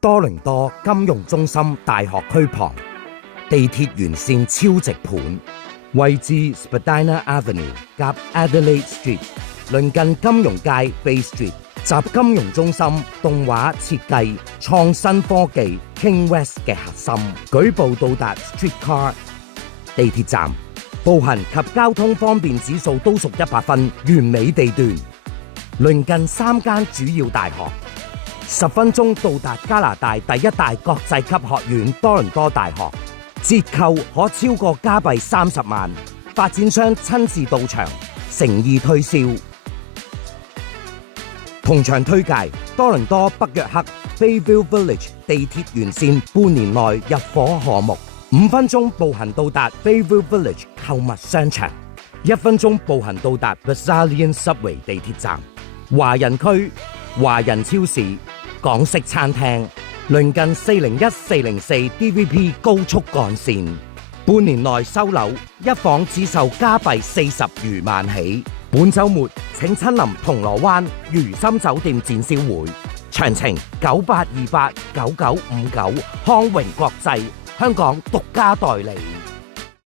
多倫多金融中心大學區旁，地鐵沿線超值盤，位置 Spadina Avenue 夾 Adelaide Street， 鄰近金融街 Bay Street， 集金融中心、動畫設計、創新科技 King West 嘅核心，舉步到達 Streetcar 地鐵站，步行及交通方便指數都屬100分，完美地段，鄰近3間主要大學。10分鐘到達加拿大第一大國際級學院多倫多大學，折扣可超過加幣30萬，發展商親自到場，誠意推銷。同場推介多倫多北約克 Bayview Village 地鐵沿線半年內入伙項目，5分鐘步行到達 Bayview Village 購物商場，1分鐘步行到達 Basilian Subway 地鐵站，華人區、華人超市、港式餐廳，鄰近401-404 DVP 高速幹線，半年內收樓，一房只售加幣40餘萬起。本週末請親臨銅鑼灣如心酒店展銷會，詳情98289959康榮國際香港獨家代理。